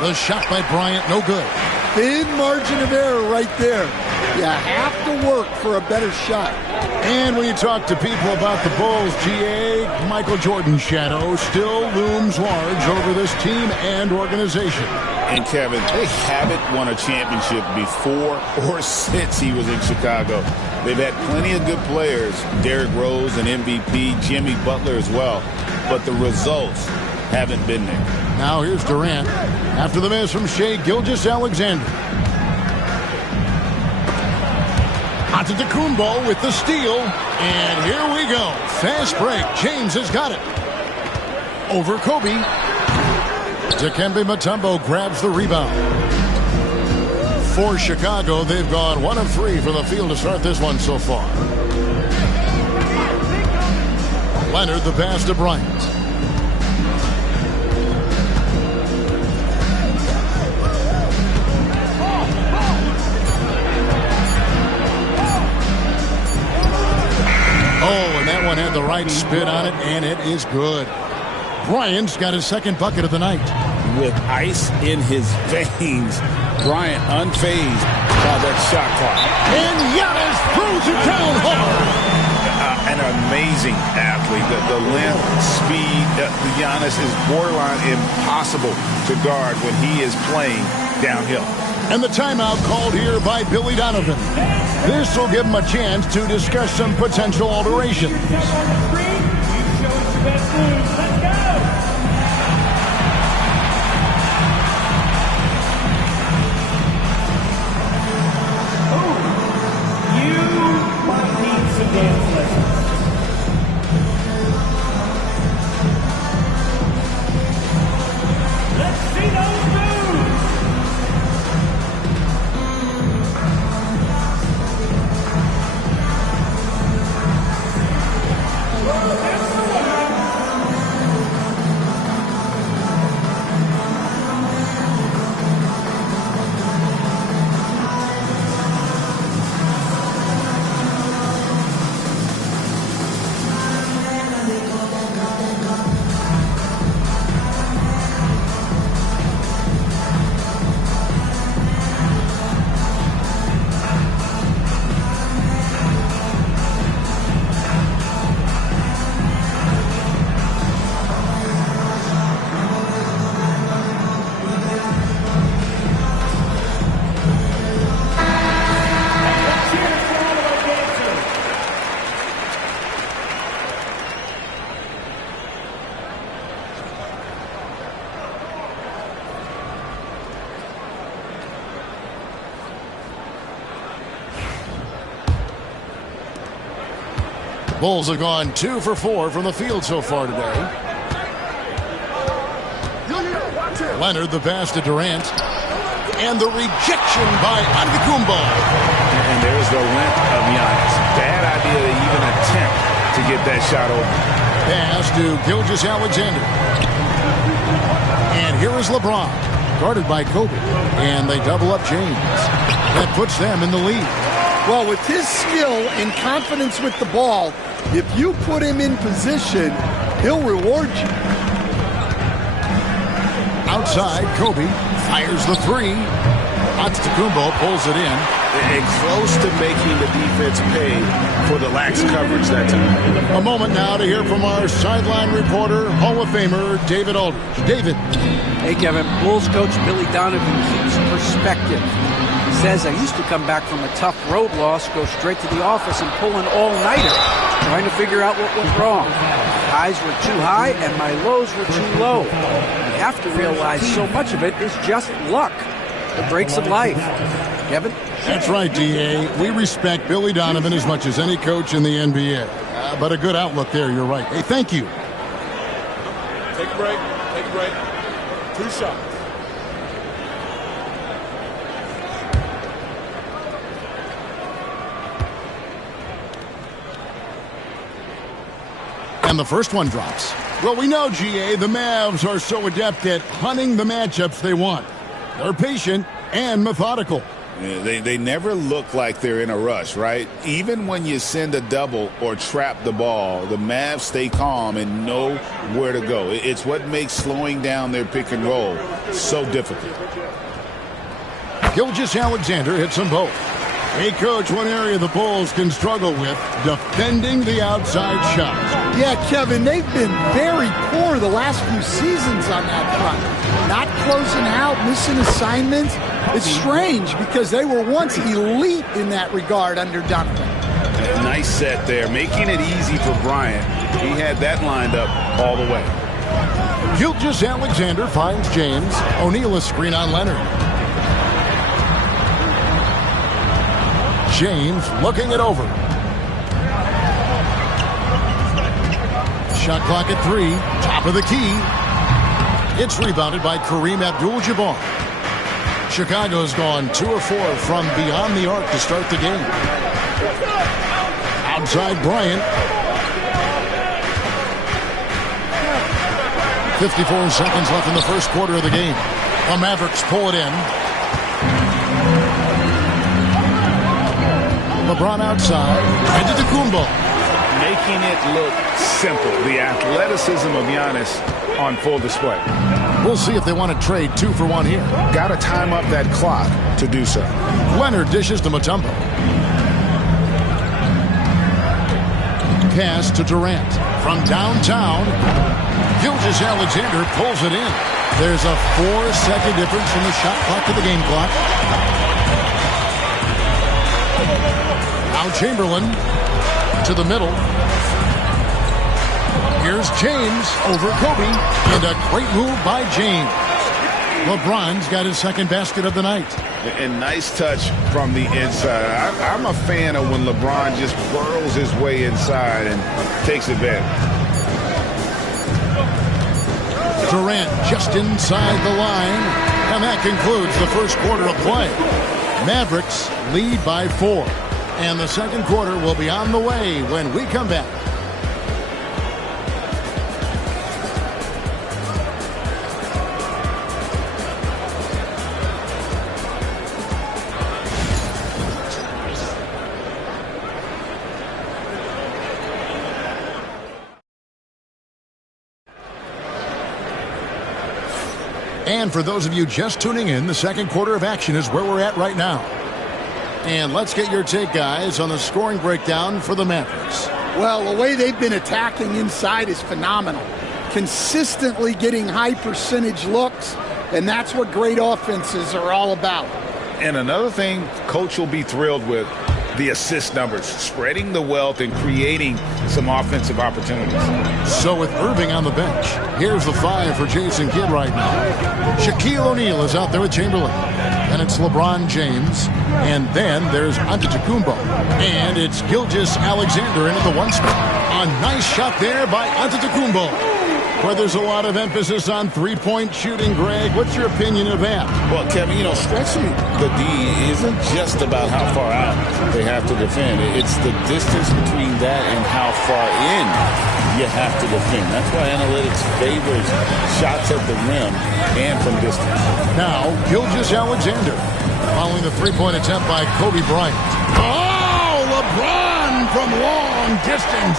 The shot by Bryant, no good. Thin margin of error right there. You have to work for a better shot. And when you talk to people about the Bulls, GA, Michael Jordan's shadow still looms large over this team and organization. And Kevin, they haven't won a championship before or since he was in Chicago. They've had plenty of good players, Derrick Rose, an MVP, Jimmy Butler as well, but the results haven't been there. Now here's Durant after the miss from Shai Gilgeous-Alexander. Antetokounmpo with the steal, and here we go. Fast break. James has got it. Over Kobe. Dikembe Mutombo grabs the rebound. For Chicago, they've gone 1 of 3 from the field to start this one so far. Leonard the pass to Bryant. Oh, and that one had the right spin on it, and it is good. Bryant's got his second bucket of the night. With ice in his veins, Bryant unfazed by that shot clock. And Giannis throws it down hard. An amazing athlete. The length, speed, Giannis is borderline impossible to guard when he is playing downhill. And the timeout called here by Billy Donovan. This will give him a chance to discuss some potential alterations. Bulls have gone 2 for 4 from the field so far today. Leonard the pass to Durant. And the rejection by Antetokounmpo. And there's the length of Giannis. Bad idea to even attempt to get that shot over. Pass to Gilgeous-Alexander. And here is LeBron, guarded by Kobe. And they double up James. That puts them in the lead. Well, with his skill and confidence with the ball, if you put him in position, he'll reward you. Outside, Kobe fires the three. Antetokounmpo pulls it in. And close to making the defense pay for the lax coverage that time. A moment now to hear from our sideline reporter, Hall of Famer David Aldridge. David. Hey, Kevin. Bulls coach Billy Donovan keeps perspective. He says, I used to come back from a tough road loss, go straight to the office and pull an all-nighter, trying to figure out what went wrong. My highs were too high and my lows were too low. You have to realize so much of it is just luck. The breaks of life. Kevin? That's right, D.A. We respect Billy Donovan as much as any coach in the NBA. But a good outlook there, you're right. Hey, thank you. Take a break. Take a break. 2 shots. And the first one drops. Well, we know, G.A., the Mavs are so adept at hunting the matchups they want. They're patient and methodical. They never look like they're in a rush, right? Even when you send a double or trap the ball, the Mavs stay calm and know where to go. It's what makes slowing down their pick and roll so difficult. Gilgeous-Alexander hits them both. Hey, Coach, one area the Bulls can struggle with, defending the outside shots. Yeah, Kevin, they've been very poor the last few seasons on that front. Not closing out, missing assignments. It's strange because they were once elite in that regard under Donovan. Nice set there, making it easy for Bryant. He had that lined up all the way. Gilgeous-Alexander finds James. O'Neal a screen on Leonard. James looking it over. Shot clock at 3. Top of the key. It's rebounded by Kareem Abdul-Jabbar. Chicago's gone 2 of 4 from beyond the arc to start the game. Outside Bryant. 54 seconds left in the first quarter of the game. The Mavericks pull it in. LeBron outside. Antetokounmpo. Making it look simple. The athleticism of Giannis on full display. We'll see if they want to trade 2 for 1 here. Got to time up that clock to do so. Leonard dishes to Mutombo. Pass to Durant. From downtown, Gilgeous-Alexander pulls it in. There's a 4-second difference from the shot clock to the game clock. Now Chamberlain to the middle. Here's James over Kobe, and a great move by James. LeBron's got his second basket of the night. And nice touch from the inside. I'm a fan of when LeBron just burrows his way inside and takes advantage. Durant just inside the line, and that concludes the first quarter of play. Mavericks lead by 4, and the second quarter will be on the way when we come back. And for those of you just tuning in, the second quarter of action is where we're at right now. And let's get your take, guys, on the scoring breakdown for the Mavericks. Well, the way they've been attacking inside is phenomenal. Consistently getting high percentage looks, and that's what great offenses are all about. And another thing Coach will be thrilled with, the assist numbers, spreading the wealth and creating some offensive opportunities. So with Irving on the bench, here's the 5 for Jason Kidd right now. Shaquille O'Neal is out there with Chamberlain. And it's LeBron James. And then there's Antetokounmpo. And it's Gilgeous-Alexander into the 1 spot. A nice shot there by Antetokounmpo. Where there's a lot of emphasis on three-point shooting, Greg. What's your opinion of that? Well, Kevin, stretching the D isn't just about how far out they have to defend. It's the distance between that and how far in you have to defend. That's why analytics favors shots at the rim and from distance. Now, Gilgeous-Alexander following the three-point attempt by Kobe Bryant. Oh, LeBron from long distance.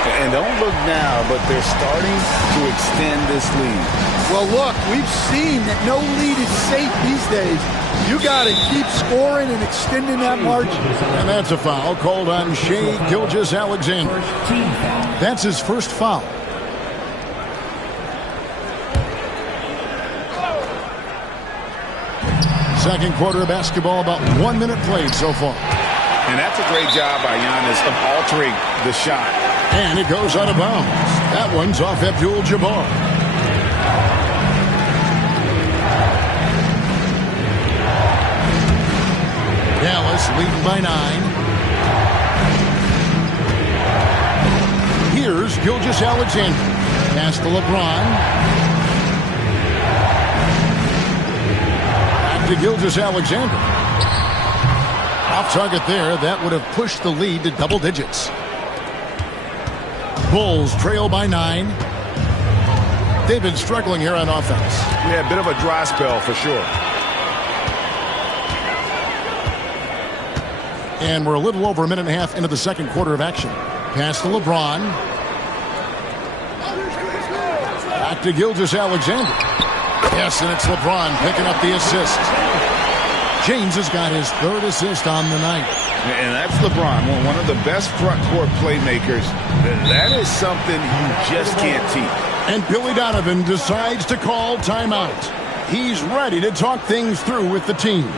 And don't look now, but they're starting to extend this lead. Well, look, we've seen that no lead is safe these days. You got to keep scoring and extending that margin. And that's a foul called on Shai Gilgeous-Alexander. That's his first foul. Second quarter of basketball, about 1 minute played so far. And that's a great job by Giannis of altering the shot. And it goes out of bounds. That one's off Abdul-Jabbar. Dallas leading by 9. Here's Gilgeous-Alexander. Pass to LeBron. Back to Gilgeous-Alexander. Off target there. That would have pushed the lead to double digits. Bulls trail by 9. They've been struggling here on offense. Yeah, a bit of a dry spell for sure. And we're a little over a minute and a half into the second quarter of action. Pass to LeBron. Back to Gilgeous-Alexander. Yes, and it's LeBron picking up the assist. James has got his third assist on the night. And that's LeBron, one of the best front court playmakers. That is something you just can't teach. And Billy Donovan decides to call timeout. He's ready to talk things through with the team.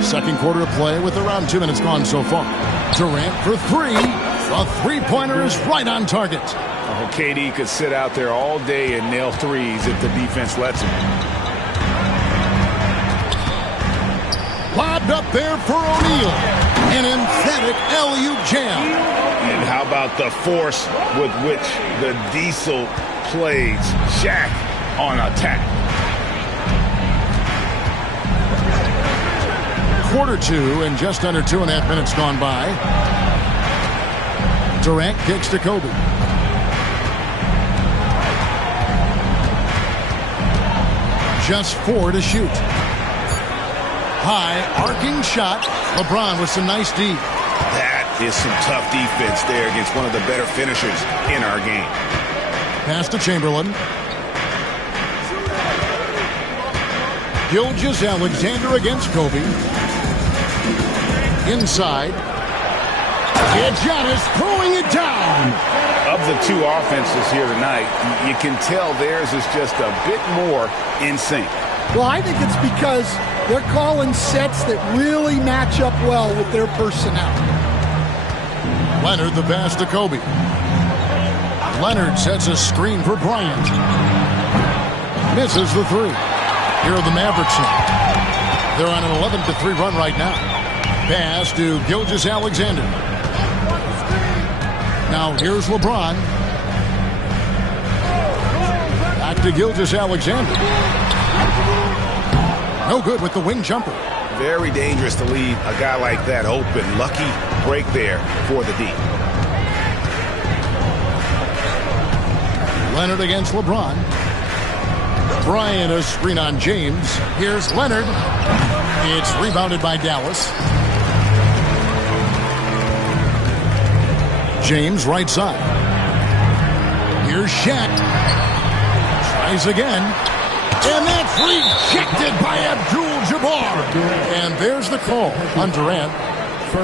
Second quarter of play with around 2 minutes gone so far. Durant for three. The three-pointer is right on target. Oh, KD could sit out there all day and nail threes if the defense lets him. Lobbed up there for O'Neal. An emphatic alley-oop jam. And how about the force with which the Diesel plays Shaq on attack? Quarter two and just under 2.5 minutes gone by. Durant kicks to Kobe. Just 4 to shoot. High arcing shot. LeBron with some nice D. That is some tough defense there against one of the better finishers in our game. Pass to Chamberlain. Gilgeous-Alexander against Kobe. Inside. And Giannis throwing it down. Of the two offenses here tonight, you can tell theirs is just a bit more in sync. Well, I think it's because they're calling sets that really match up well with their personnel. Leonard the pass to Kobe. Leonard sets a screen for Bryant. Misses the three. Here are the Mavericks now. They're on an 11-3 run right now. Pass to Gilgeous-Alexander. Now here's LeBron. Back to Gilgeous-Alexander. No good with the wing jumper. Very dangerous to leave a guy like that open. Lucky break there for the D. Leonard against LeBron. Bryant a screen on James. Here's Leonard. It's rebounded by Dallas. James right side. Here's Shaq. Tries again. And that's rejected by Abdul-Jabbar. And there's the call on Durant.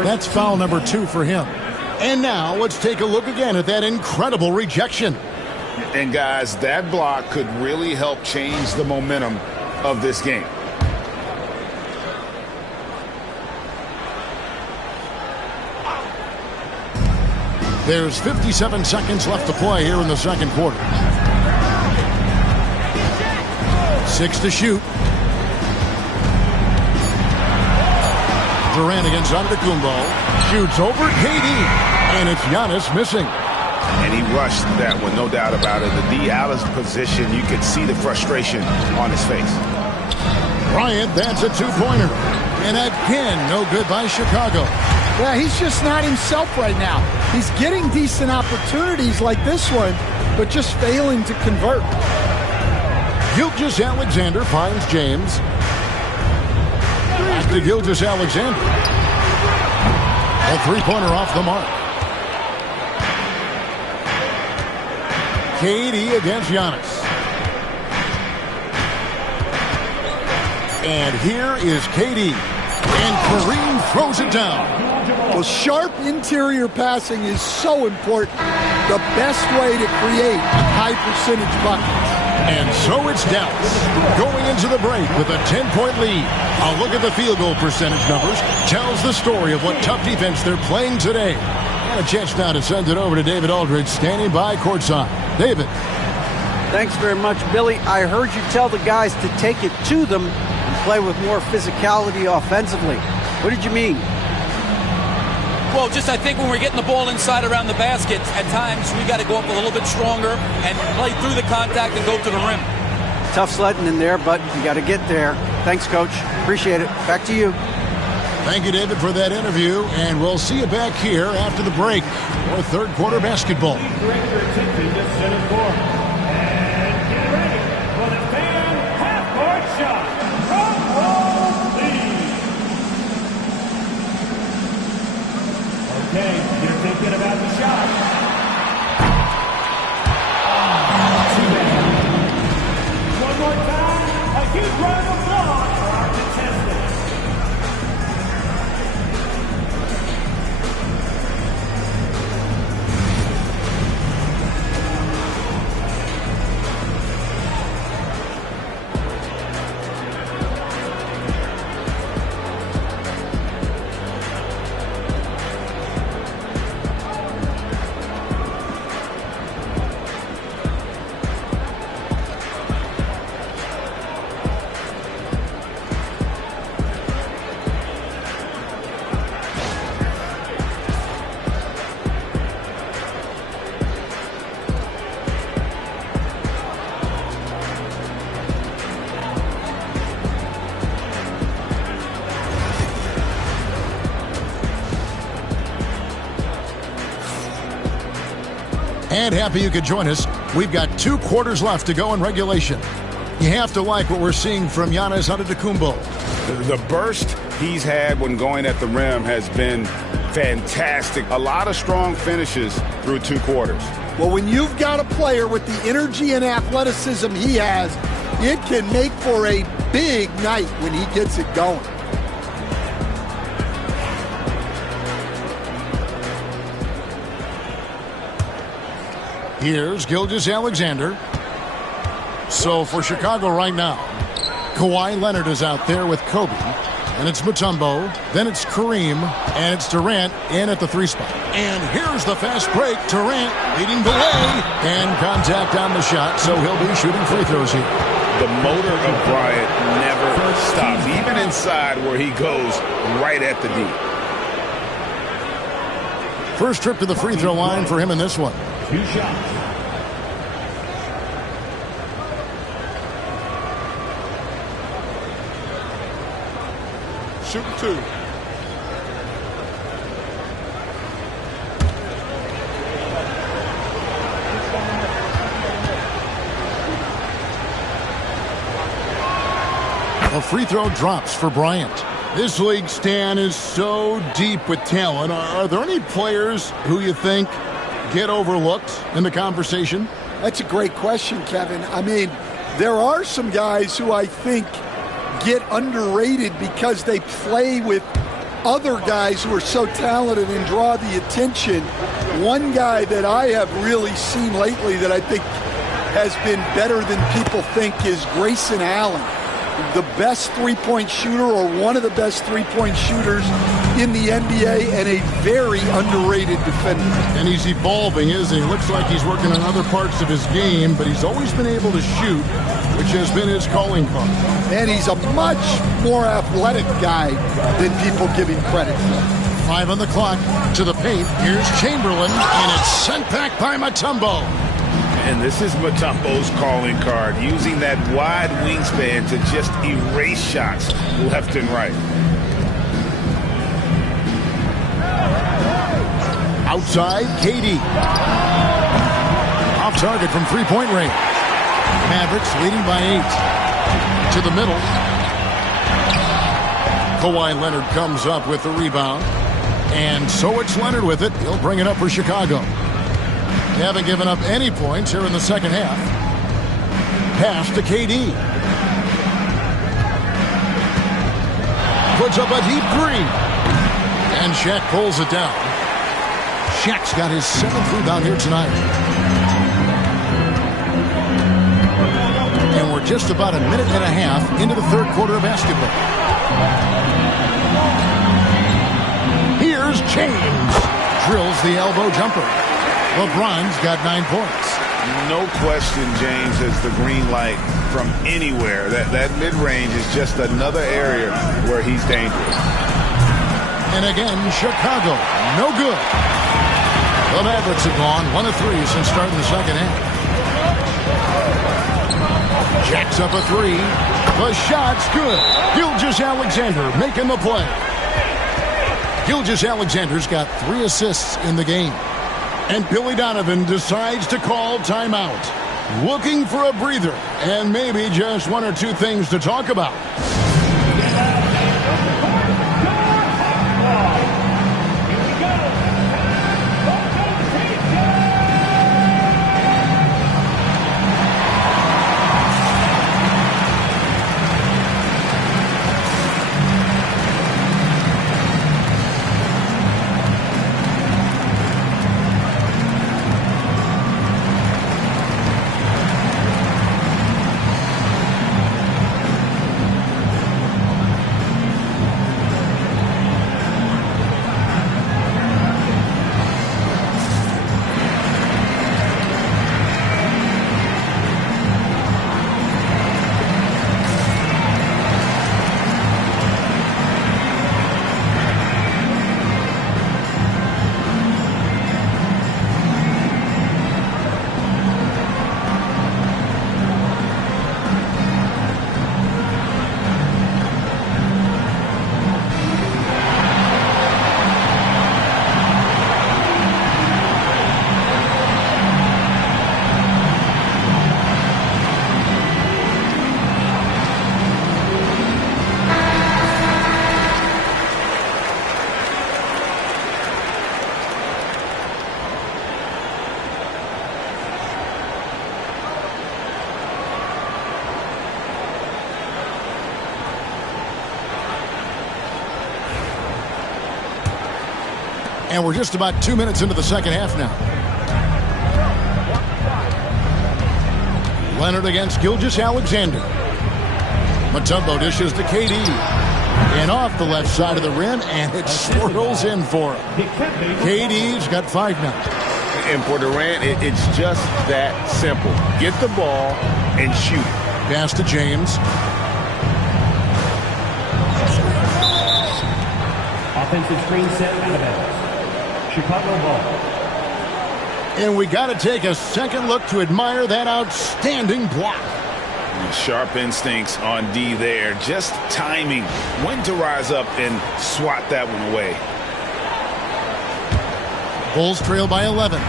That's foul number 2 for him. And now let's take a look again at that incredible rejection. And guys, that block could really help change the momentum of this game. There's 57 seconds left to play here in the second quarter. 6 to shoot. Durant against Antetokounmpo. Shoots over KD. And it's Giannis missing. And he rushed that one, no doubt about it. The D. Allen's position, you could see the frustration on his face. Bryant, that's a two-pointer. And again, no good by Chicago. Yeah, he's just not himself right now. He's getting decent opportunities like this one, but just failing to convert. Gilgeous-Alexander finds James. Back to Gilgeous-Alexander. A three-pointer off the mark. KD against Giannis. And here is KD. And Kareem throws it down. Well, sharp interior passing is so important. The best way to create high-percentage buckets. And so it's Dallas going into the break with a 10-point lead. A look at the field goal percentage numbers tells the story of what tough defense they're playing today. And a chance now to send it over to David Aldridge, standing by courtside. David. Thanks very much, Billy. I heard you tell the guys to take it to them and play with more physicality offensively. What did you mean? Well, just I think when we're getting the ball inside around the basket, at times we got to go up a little bit stronger and play through the contact and go to the rim. Tough sledding in there, but you got to get there. Thanks, Coach. Appreciate it. Back to you. Thank you, David, for that interview, and we'll see you back here after the break for third quarter basketball. Okay, you're thinking about the shot. Too bad. One more time, a huge round of applause for our contestants. And happy you could join us. We've got 2 quarters left to go in regulation. You have to like what we're seeing from Giannis Antetokounmpo. The burst he's had when going at the rim has been fantastic. A lot of strong finishes through 2 quarters. Well, when you've got a player with the energy and athleticism he has, it can make for a big night when he gets it going. Here's Gilgeous-Alexander. So for Chicago right now, Kawhi Leonard is out there with Kobe. And it's Mutombo. Then it's Kareem. And it's Durant in at the 3 spot. And here's the fast break. Durant leading the way. And contact on the shot, so he'll be shooting free throws here. The motor of Bryant never stops, even inside where he goes right at the D. First trip to the free throw line for him in this one. 2 shots. Shooting 2. A free throw drops for Bryant. This league, Stan, is so deep with talent. Are there any players who you think get overlooked in the conversation? That's a great question, Kevin. I mean, there are some guys who I think get underrated because they play with other guys who are so talented and draw the attention. One guy that I have really seen lately that I think has been better than people think is Grayson Allen. the best three-point shooter or one of the best three-point shooters in the NBA and a very underrated defender. And he's evolving, isn't he? Looks like he's working on other parts of his game, but he's always been able to shoot, which has been his calling card. And he's a much more athletic guy than people give him credit for. 5 on the clock to the paint. Here's Chamberlain, and it's sent back by Mutombo. And this is Mutombo's calling card, using that wide wingspan to just erase shots left and right. Outside, KD. Off target from three-point range. Mavericks leading by 8. To the middle. Kawhi Leonard comes up with the rebound. And so it's Leonard with it. He'll bring it up for Chicago. They haven't given up any points here in the second half. Pass to KD. Puts up a deep three. And Shaq pulls it down. Shaq's got his 7th rebound here tonight. And we're just about a minute and a half into the third quarter of basketball. Here's James. Drills the elbow jumper. LeBron's got 9 points. No question James has the green light from anywhere. That mid-range is just another area where he's dangerous. And again, Chicago, no good. The Mavericks have gone 1 of 3 since starting the second half. Jacks up a 3. The shot's good. Gilgeous-Alexander making the play. Gilgeous-Alexander's got 3 assists in the game. And Billy Donovan decides to call timeout. Looking for a breather and maybe just 1 or 2 things to talk about. And we're just about 2 minutes into the second half now. Leonard against Gilgeous-Alexander. Mutombo dishes to KD. And off the left side of the rim, and it swirls in for him. KD's got 5 now. And for Durant, it's just that simple. Get the ball and shoot it. Pass to James. Offensive screen set out of bounds. Chicago ball. And we got to take a second look to admire that outstanding block. Sharp instincts on D there. Just timing when to rise up and swat that one away. Bulls trail by 11.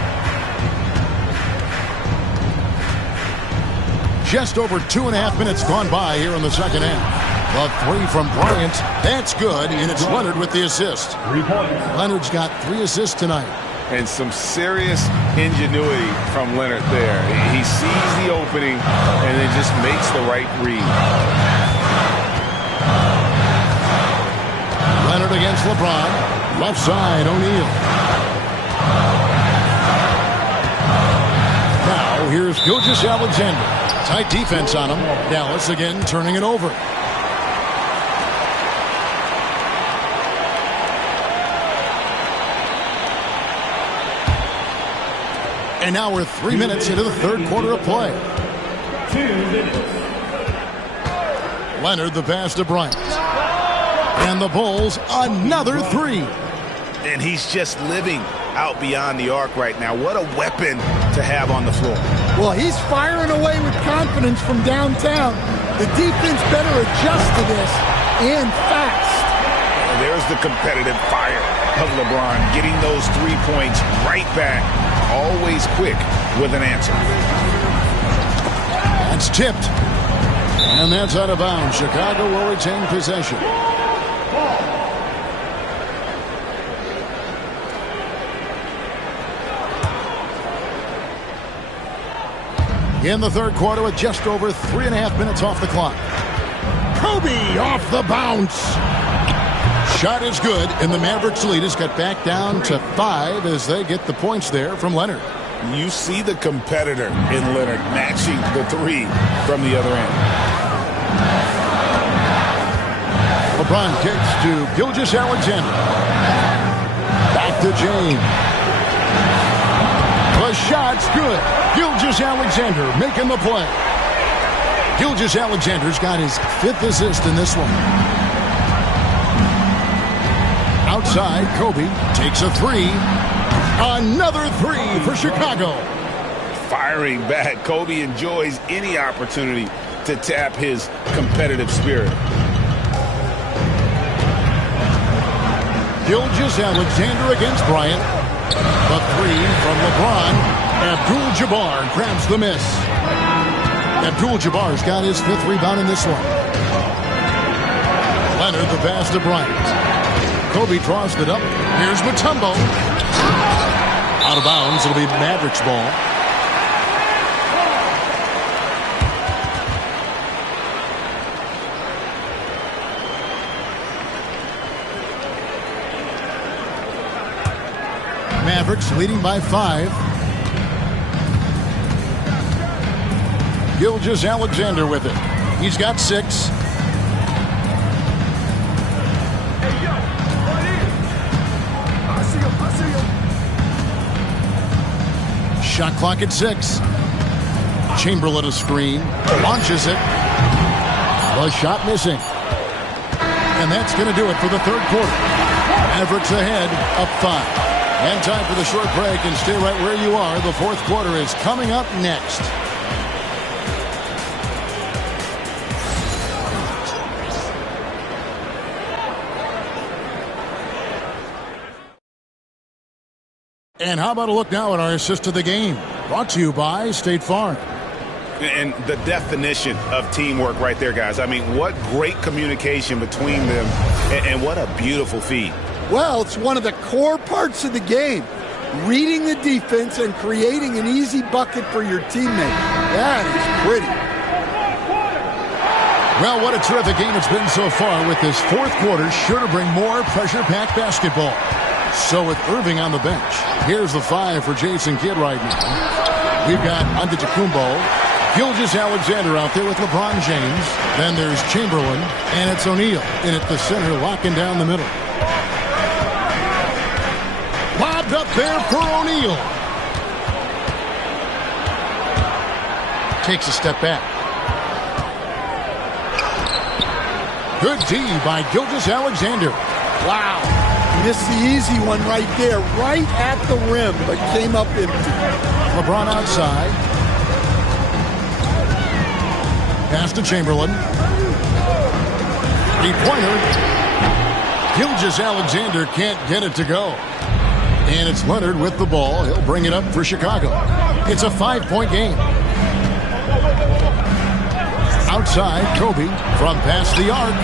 Just over 2.5 minutes gone by here in the second half. The 3 from Bryant. That's good, and it's Leonard with the assist. 3 points. Leonard's got 3 assists tonight. And some serious ingenuity from Leonard there. He sees the opening and then just makes the right read. Leonard against LeBron. Left side, O'Neal. Now here's Gilgeous-Alexander. Tight defense on him. Dallas again turning it over. And now we're 3 minutes into the third quarter of play. 2 minutes. Leonard, the pass to Bryant. And the Bulls, another three. And he's just living out beyond the arc right now. What a weapon to have on the floor. Well, he's firing away with confidence from downtown. The defense better adjust to this, and fast. There's the competitive fire of LeBron, getting those 3 points right back. Always quick with an answer. That's tipped. And that's out of bounds. Chicago will retain possession. In the third quarter with just over 3.5 minutes off the clock. Kobe off the bounce. Shot is good, and the Mavericks lead is cut back down to 5 as they get the points there from Leonard. You see the competitor in Leonard matching the 3 from the other end. LeBron kicks to Gilgeous-Alexander. Back to James. The shot's good. Gilgeous-Alexander making the play. Gilgeous-Alexander's got his 5th assist in this one. Outside, Kobe takes a 3. Another 3 for Chicago. Firing back. Kobe enjoys any opportunity to tap his competitive spirit. Gilgeous-Alexander against Bryant. The 3 from LeBron. Abdul-Jabbar grabs the miss. Abdul-Jabbar's got his 5th rebound in this one. Leonard, the pass to Bryant. Kobe draws it up. Here's Mutombo. Out of bounds. It'll be Mavericks ball. Mavericks leading by 5. Gilgeous-Alexander with it. He's got 6. Shot clock at 6. Chamberlain a screen. Launches it. The shot missing. And that's going to do it for the third quarter. Mavericks ahead, up 5. And time for the short break, and stay right where you are. The fourth quarter is coming up next. And how about a look now at our assist to the game? Brought to you by State Farm. And the definition of teamwork right there, guys. I mean, what great communication between them, and what a beautiful feed. Well, it's one of the core parts of the game. Reading the defense and creating an easy bucket for your teammate. That is pretty. Well, what a terrific game it's been so far, with this fourth quarter sure to bring more pressure-packed basketball. So with Irving on the bench, here's the 5 for Jason Kidd right now. We've got Antetokounmpo, Gilgeous-Alexander out there with LeBron James. Then there's Chamberlain, and it's O'Neal in at the center, locking down the middle. Lobbed up there for O'Neal. Takes a step back. Good D by Gilgeous-Alexander. Wow. Missed the easy one right there, right at the rim, but came up empty. LeBron outside. Pass to Chamberlain. Three-pointer. Gilgeous-Alexander can't get it to go. And it's Leonard with the ball. He'll bring it up for Chicago. It's a 5-point game. Outside, Kobe from past the arc.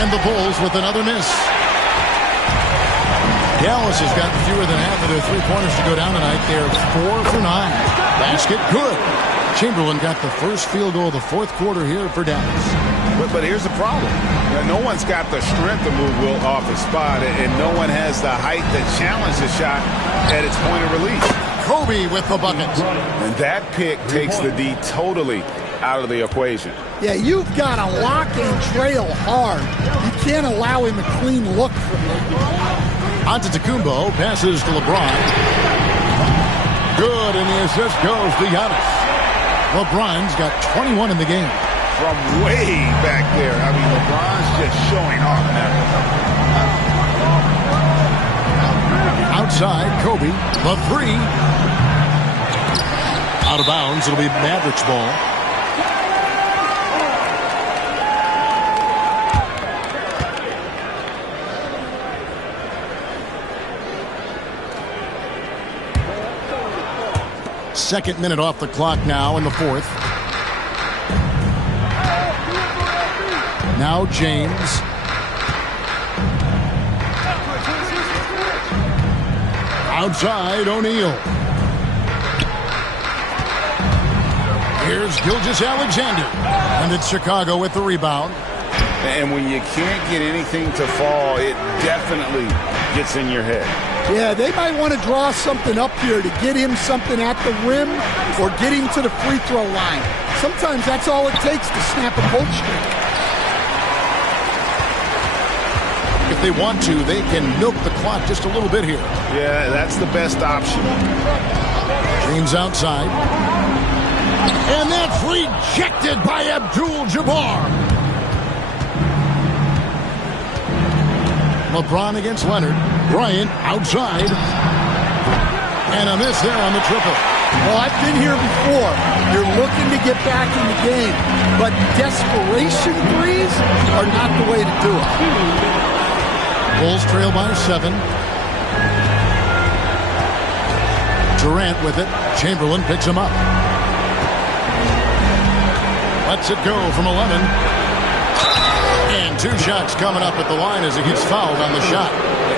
And the Bulls with another miss. Dallas has got fewer than half of their three-pointers to go down tonight. They're 4 for 9. Basket good. Chamberlain got the first field goal of the fourth quarter here for Dallas. But here's the problem. No one's got the strength to move Will off his spot, and no one has the height that challenges the shot at its point of release. Kobe with the bucket. And that pick takes the D totally out of the equation. Yeah, you've got to lock and trail hard. You can't allow him a clean look from there. Antetokounmpo passes to LeBron. Good, and the assist goes to Giannis. LeBron's got 21 in the game. From way back there. I mean, LeBron's just showing off now. Outside, Kobe. The three. Out of bounds. It'll be Mavericks ball. Second minute off the clock now in the fourth. Now James. Outside, O'Neal. Here's Gilgeous-Alexander. And it's Chicago with the rebound. And when you can't get anything to fall, it definitely gets in your head. Yeah, they might want to draw something up here to get him something at the rim or get him to the free throw line. Sometimes that's all it takes to snap a cold streak. If they want to, they can milk the clock just a little bit here. Yeah, that's the best option. James outside. And that's rejected by Abdul-Jabbar. LeBron against Leonard. Bryant outside. And a miss there on the triple. Well, I've been here before. You're looking to get back in the game, but desperation threes are not the way to do it. Bulls trail by 7. Durant with it. Chamberlain picks him up. Lets it go from 11. And 2 shots coming up at the line as he gets fouled on the shot.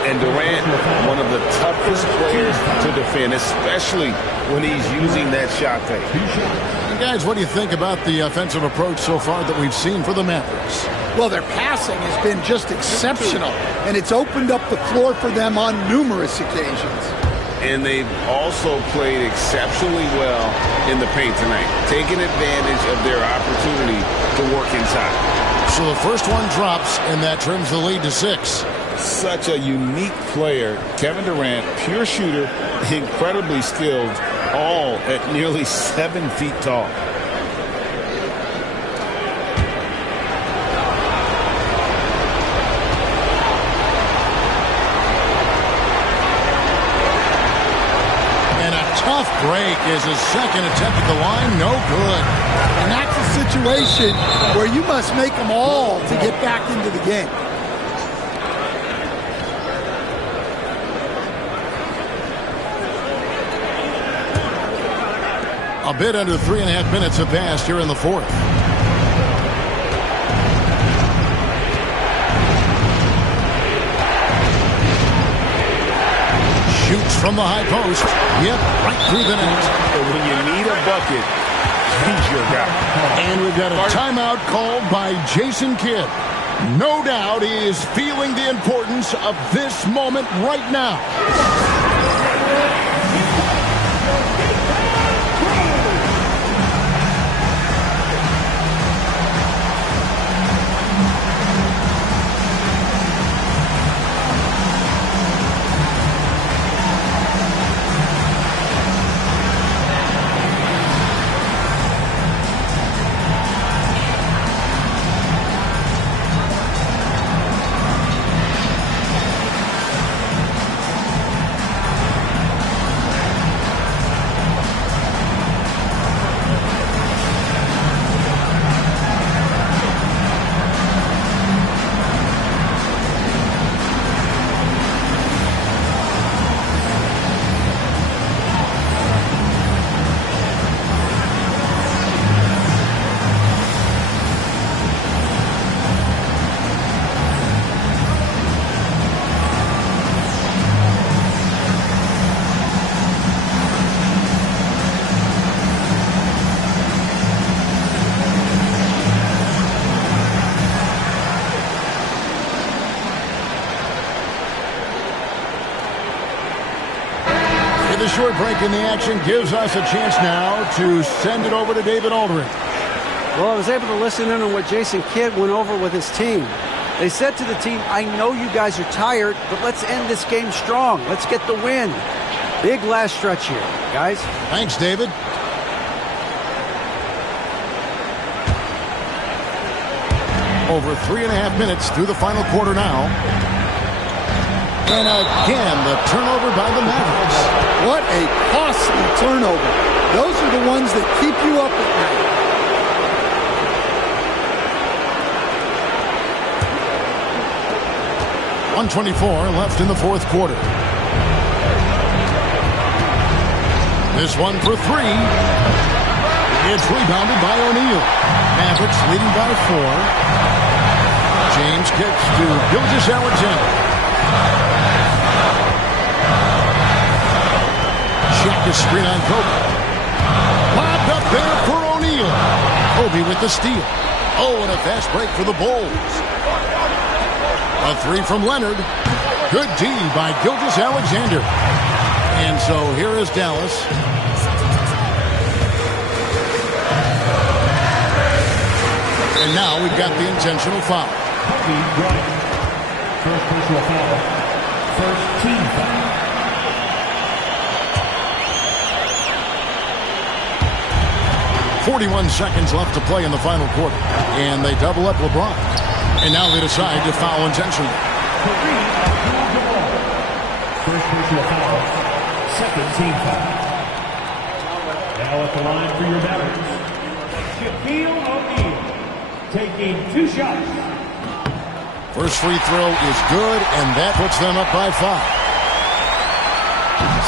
And Durant, one of the toughest players to defend, especially when he's using that shot fake. And guys, what do you think about the offensive approach so far that we've seen for the Mavericks? Well, their passing has been just exceptional, and it's opened up the floor for them on numerous occasions. And they've also played exceptionally well in the paint tonight, taking advantage of their opportunity to work inside. So the first one drops, and that trims the lead to 6. Such a unique player. Kevin Durant, pure shooter, incredibly skilled, all at nearly 7 feet tall. And a tough break is his second attempt at the line. No good. And that's a situation where you must make them all to get back into the game. A bit under 3.5 minutes have passed here in the fourth. Shoots from the high post. Yep, right through the net. When you need a bucket, he's your guy. And we've got a timeout called by Jason Kidd. No doubt he is feeling the importance of this moment right now. The short break in the action gives us a chance now to send it over to David Aldridge. Well, I was able to listen in on what Jason Kidd went over with his team. They said to the team, I know you guys are tired, but let's end this game strong. Let's get the win. Big last stretch here, guys. Thanks, David. Over 3.5 minutes through the final quarter now. And again, the turnover by the Mavericks. What a costly turnover. Those are the ones that keep you up at night. .124 left in the fourth quarter. This one for three. It's rebounded by O'Neal. Mavericks leading by 4. James kicks to Gilgeous-Alexander. Check the screen on Kobe. Lobbed up there for O'Neal. Kobe with the steal. Oh, and a fast break for the Bulls. A three from Leonard. Good D by Gilgeous-Alexander. And so here is Dallas. And now we've got the intentional foul. First personal foul. First team foul. .41 seconds left to play in the final quarter. And they double up LeBron. And now they decide to foul intentionally. First personal foul. Second team foul. Now at the line for your Mavericks, Shaquille O'Neal, taking 2 shots. First free throw is good, and that puts them up by 5.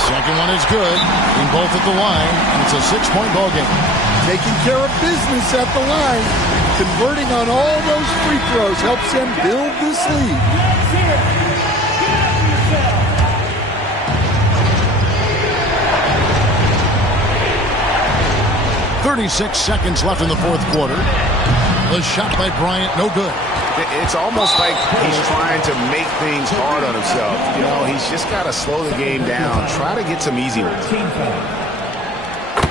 Second one is good. In both at the line, and it's a 6-point ball game. Taking care of business at the line. Converting on all those free throws helps them build this lead. Let's hear it. Get out of yourself. 36 seconds left in the fourth quarter. The shot by Bryant, no good. It's almost like he's trying to make things hard on himself. You know, he's just got to slow the game down, try to get some easy ones.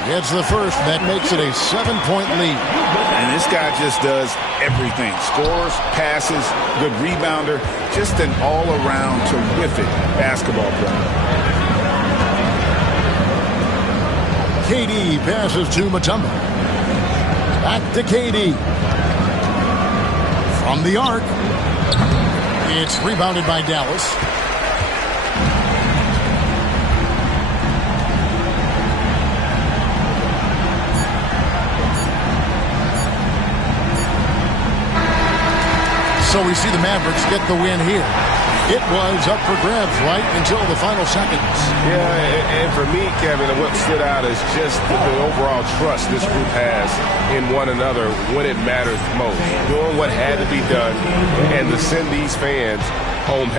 Gets the first. That makes it a 7-point lead. And this guy just does everything. Scores, passes, good rebounder. Just an all-around terrific basketball player. KD passes to Mutombo. Back to KD. From the arc. It's rebounded by Dallas. So we see the Mavericks get the win here. It was up for grabs right until the final seconds. Yeah, and for me, Kevin, what stood out is just the overall trust this group has in one another when it matters most. Doing what had to be done and to send these fans home.